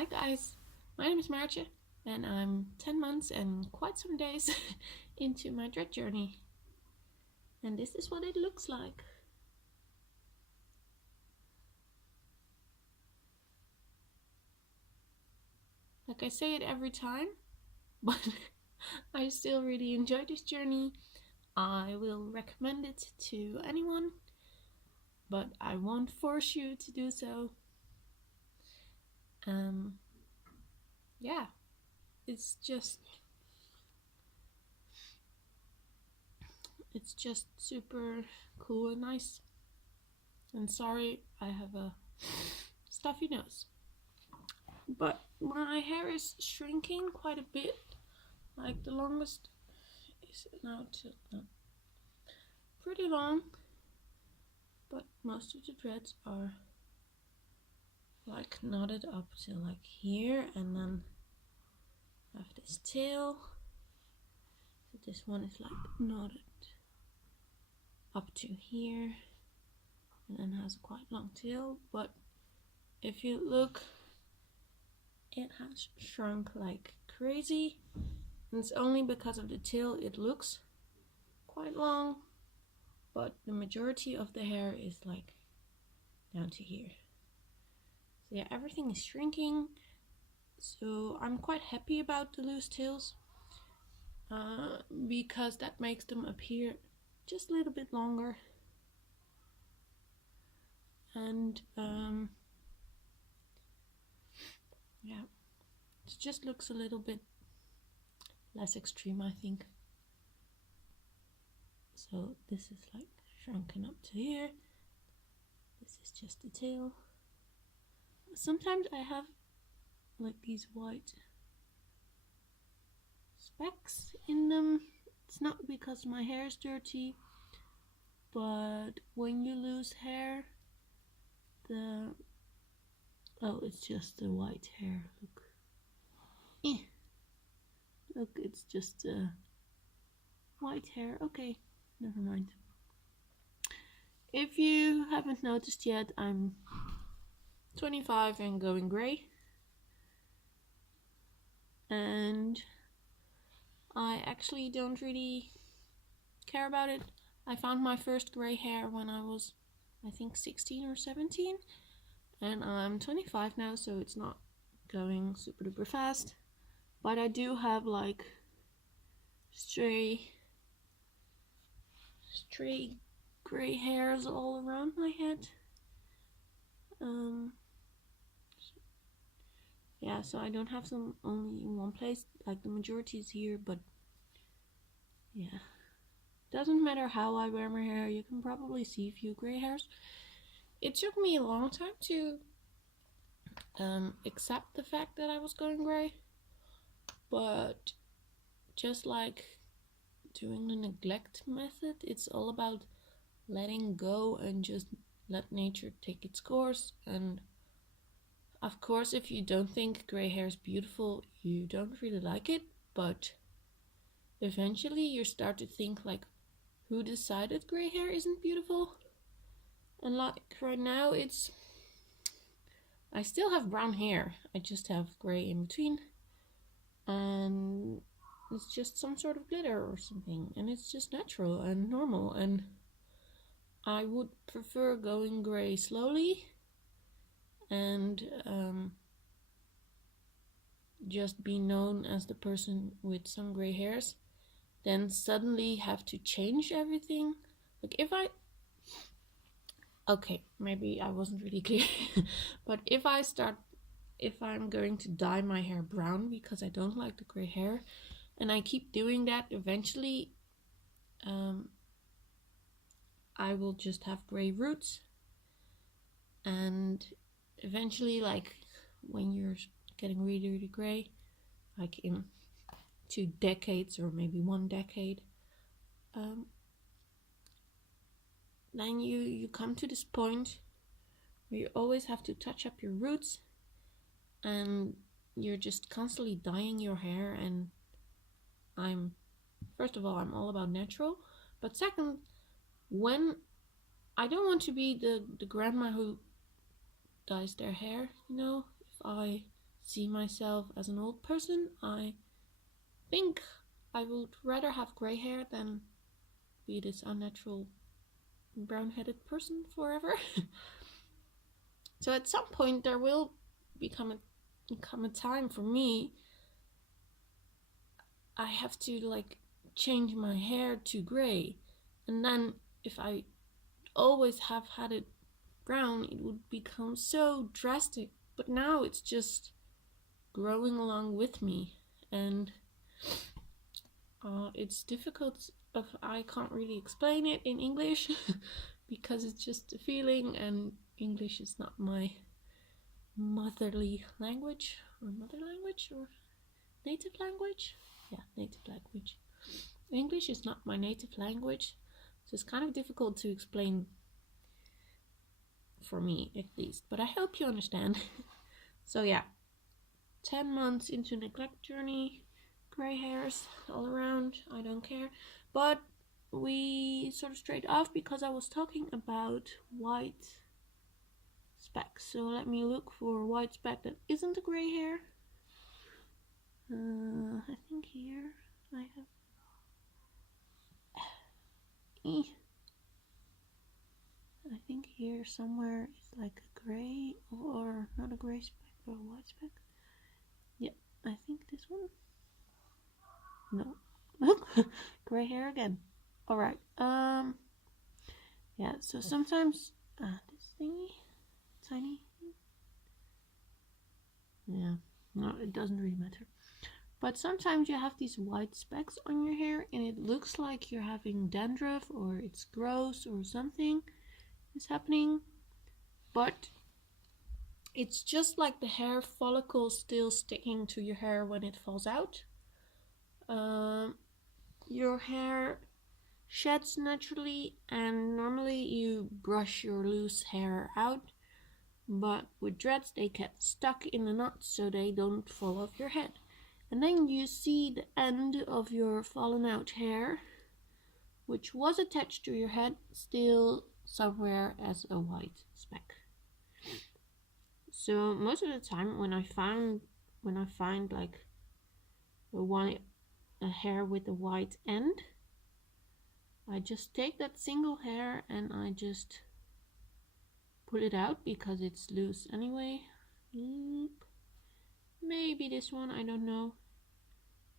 Hi guys, my name is Maartje and I'm 10 months and quite some days into my dread journey. And this is what it looks like. Like I say it every time, but I still really enjoy this journey. I will recommend it to anyone, but I won't force you to do so. Yeah, it's just super cool and nice. And sorry, I have a stuffy nose. But my hair is shrinking quite a bit. Like the longest is now pretty long, but most of the dreads are like knotted up to like here, and then I have this tail. So this one is like knotted up to here, and then has a quite long tail. But if you look, it has shrunk like crazy, and it's only because of the tail it looks quite long, but the majority of the hair is like down to here. So yeah, everything is shrinking, so I'm quite happy about the loose tails because that makes them appear just a little bit longer. And yeah, it just looks a little bit less extreme, I think. So this is like shrunken up to here. This is just the tail. Sometimes I have like these white specks in them. It's not because my hair is dirty, but when you lose hair, it's just the white hair. Look. Look, it's just white hair. Okay, never mind. If you haven't noticed yet, I'm 25 and going grey. And I actually don't really care about it. I found my first grey hair when I was, I think, 16 or 17. And I'm 25 now, so it's not going super duper fast. But I do have like stray grey hairs all around my head. Yeah, so I don't have them only in one place, like the majority is here, but yeah. Doesn't matter how I wear my hair, you can probably see a few grey hairs. It took me a long time to accept the fact that I was going grey, but just like doing the neglect method, it's all about letting go and just let nature take its course. And of course, if you don't think grey hair is beautiful, you don't really like it, but eventually you start to think like, who decided grey hair isn't beautiful? And like right now, I still have brown hair, I just have grey in between, and it's just some sort of glitter or something, and it's just natural and normal. And I would prefer going grey slowly and just be known as the person with some grey hairs, then suddenly have to change everything. Like okay, maybe I wasn't really clear, but if I'm going to dye my hair brown because I don't like the grey hair, and I keep doing that, eventually I will just have grey roots, and eventually, like when you're getting really, really grey, like in 2 decades or maybe 1 decade, then you come to this point where you always have to touch up your roots, and you're just constantly dyeing your hair. And first of all, I'm all about natural, but second, when I don't want to be the grandma who dyes their hair, if I see myself as an old person. I think I would rather have gray hair than be this unnatural brown-headed person forever. So at some point there will come a time for me. I have to like change my hair to gray, and then if I always have had it brown, it would become so drastic. But now it's just growing along with me, and it's difficult if I can't really explain it in English because it's just a feeling, and English is not my motherly language or native language. Yeah, native language. English is not my native language, so it's kind of difficult to explain for me at least, but I hope you understand. So yeah, 10 months into neglect journey, gray hairs all around, I don't care. But we sort of strayed off because I was talking about white specks. So let me look for a white speck that isn't a gray hair. I think here I have I think here somewhere is like a gray, or not a gray speck, but a white speck. Yeah, I think this one. No. Gray hair again. Alright. Yeah, so sometimes this thingy, tiny. Yeah, no, it doesn't really matter. But sometimes you have these white specks on your hair and it looks like you're having dandruff or it's gross or something is happening. But it's just like the hair follicle still sticking to your hair when it falls out. Your hair sheds naturally, and normally you brush your loose hair out, but with dreads they get stuck in the knot so they don't fall off your head. And then you see the end of your fallen out hair, which was attached to your head, still somewhere as a white speck. So most of the time when I find like a hair with a white end, I just take that single hair and I just pull it out because it's loose anyway. Maybe this one, I don't know.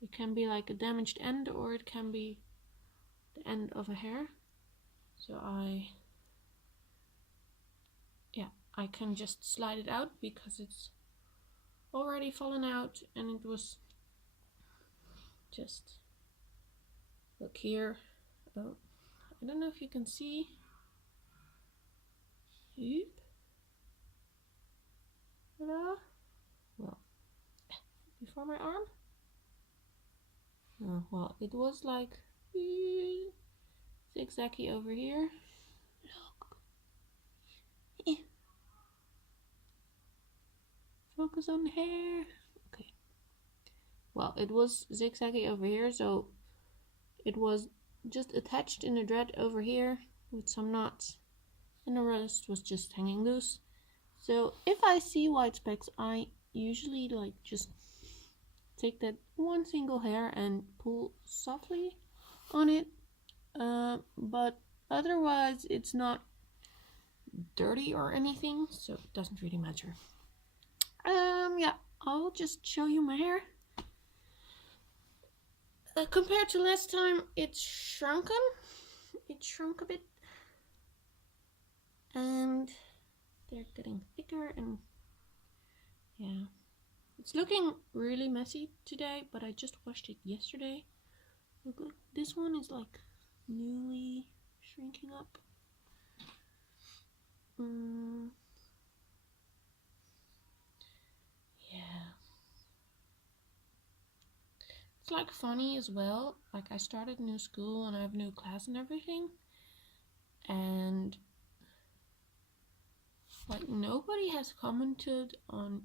It can be like a damaged end or it can be the end of a hair. So I can just slide it out because it's already fallen out, and it was just, look here. Oh, I don't know if you can see. Hello? Well, before my arm? Oh, well, it was like zigzaggy over here. Look. Focus on the hair. Okay. Well, it was zigzaggy over here, so it was just attached in a dread over here with some knots, and the rest was just hanging loose. So if I see white specks, I usually like just take that one single hair and pull softly on it, but otherwise it's not dirty or anything, so it doesn't really matter. Yeah, I'll just show you my hair. Compared to last time, it's shrunken. It shrunk a bit, and they're getting thicker, and yeah, it's looking really messy today, but I just washed it yesterday. Look, this one is like newly shrinking up. Yeah, it's like funny as well. Like I started new school and I have new class and everything, and like nobody has commented on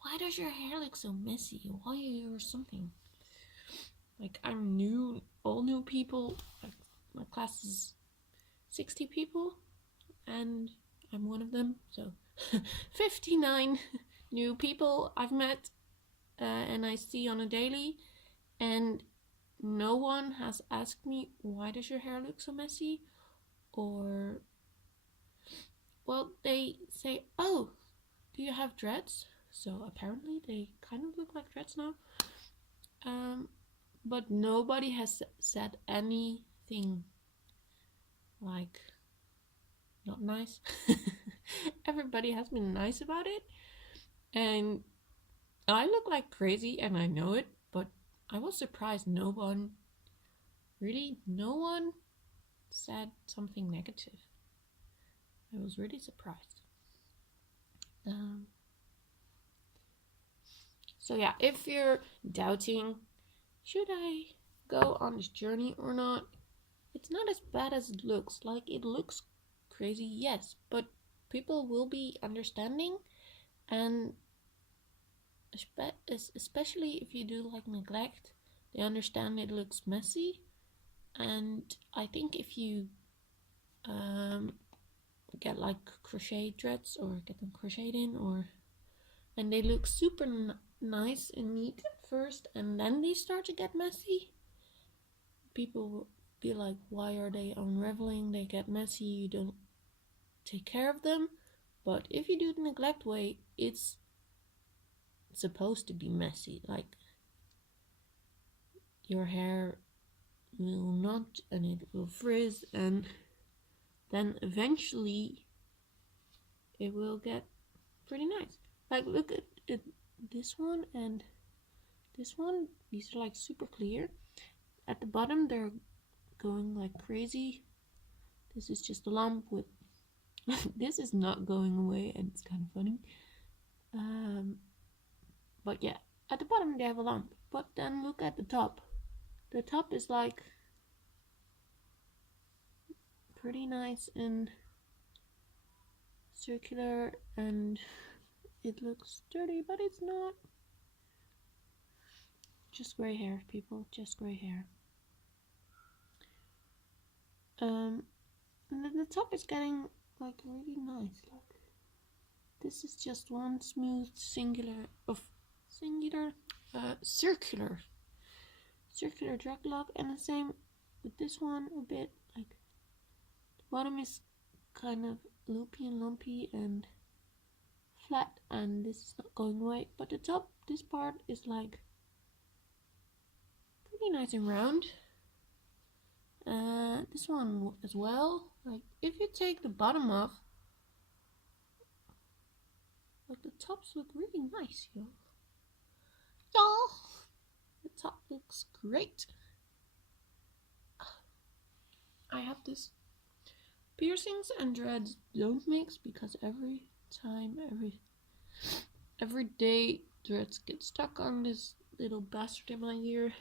why does your hair look so messy, why or something. Like I'm new, all new people. Like my class is 60 people and I'm one of them, so 59 new people I've met and I see on a daily, and no one has asked me, why does your hair look so messy? Or, well, they say, oh, do you have dreads? So apparently they kind of look like dreads now. But nobody has said anything like not nice. Everybody has been nice about it, and I look like crazy and I know it, but I was surprised no one said something negative. I was really surprised. So yeah, if you're doubting, should I go on this journey or not? It's not as bad as it looks. Like, it looks crazy, yes, but people will be understanding, and especially if you do like neglect, they understand it looks messy. And I think if you get like crochet dreads or get them crocheted in, and they look super nice and neat at first, and then they start to get messy, people will be like, why are they unraveling? They get messy, you don't take care of them. But if you do the neglect way, it's supposed to be messy. Like, your hair will not, and it will frizz, and then eventually it will get pretty nice. Like, look at this one and this one. These are like super clear. At the bottom they're going like crazy. This is just a lump with this is not going away, and it's kind of funny. But yeah, at the bottom they have a lump, but then look at the top. The top is like pretty nice and circular, and it looks dirty, but it's not. Just gray hair, people, just gray hair. And then the top is getting like really nice. Like, this is just one smooth circular dreadlock, and the same with this one a bit. Like, the bottom is kind of loopy and lumpy and flat, and this is not going away, but the top, this part is like pretty nice and round. This one as well. Like, if you take the bottom off, like, the tops look really nice, yo. The top looks great. I have this piercings and dreads don't mix, because every day dreads get stuck on this little bastard in my ear.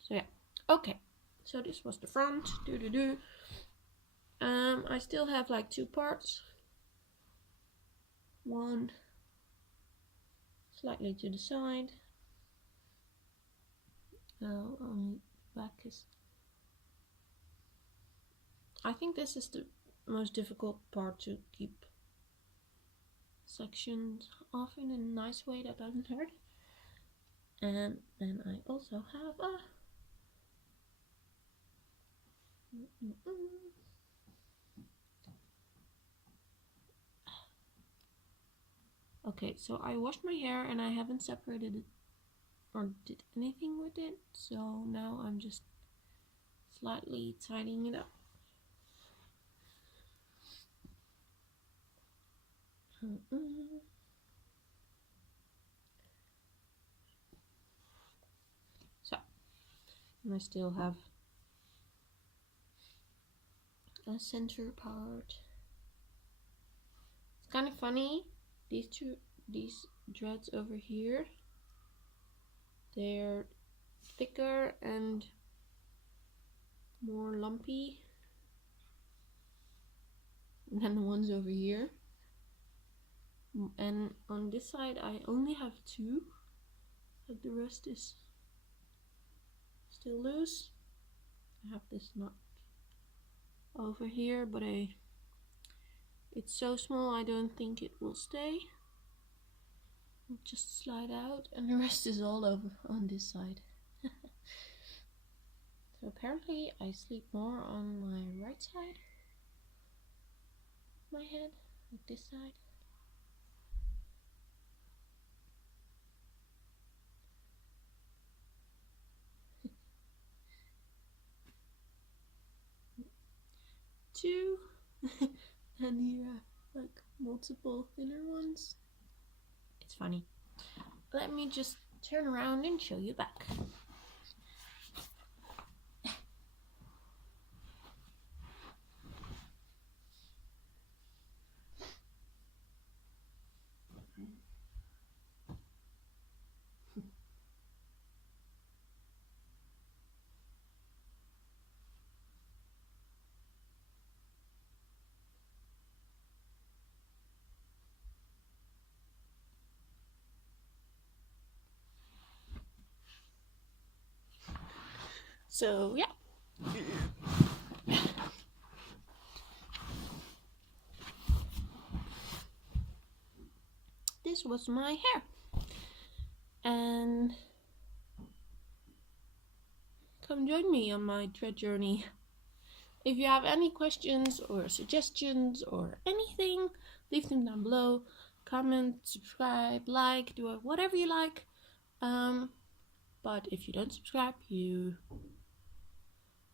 So yeah, okay. So this was the front. I still have like two parts. One slightly to the side. Only the back is. I think this is the most difficult part to keep sections off in a nice way that doesn't hurt. And then I also have a okay, so I washed my hair and I haven't separated it or did anything with it, so now I'm just slightly tidying it up. So, and I still have a center part. It's kind of funny, these dreads over here, they're thicker and more lumpy than the ones over here. And on this side I only have two, like the rest is still loose. I have this knot over here, but it's so small I don't think it will stay. just slide out, and the rest is all over on this side. So apparently I sleep more on my right side of my head, like this side. Two, and here like multiple thinner ones. It's funny. Let me just turn around and show you back. So yeah. This was my hair. And come join me on my dread journey. If you have any questions or suggestions or anything, leave them down below. Comment, subscribe, like, do whatever you like. But if you don't subscribe, you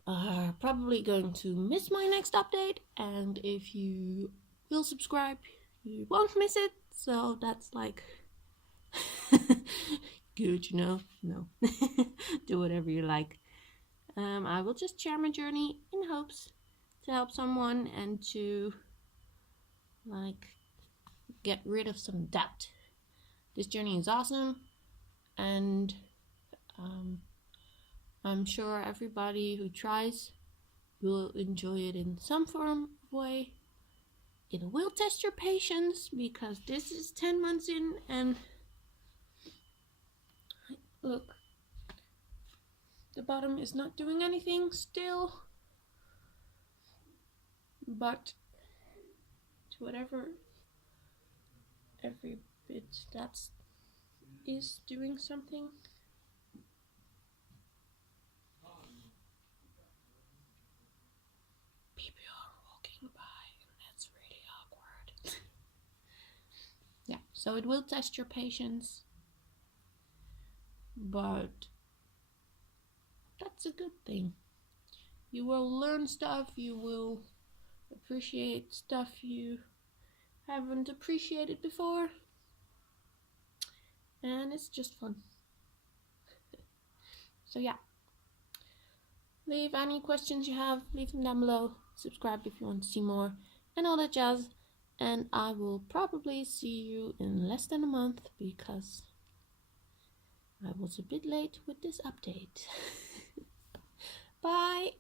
are probably going to miss my next update. And if you will subscribe, you won't miss it. So that's like good, you know? No. Do whatever you like. I will just share my journey in hopes to help someone and to like get rid of some doubt. This journey is awesome, and I'm sure everybody who tries will enjoy it in some form of way. It will test your patience because this is 10 months in, and look, the bottom is not doing anything still, but to whatever every bit that is doing something. People are walking by, and that's really awkward. Yeah, so it will test your patience, but that's a good thing. You will learn stuff, you will appreciate stuff you haven't appreciated before, and it's just fun. So yeah, leave any questions you have, leave them down below, subscribe if you want to see more, and all that jazz, and I will probably see you in less than a month because I was a bit late with this update. Bye!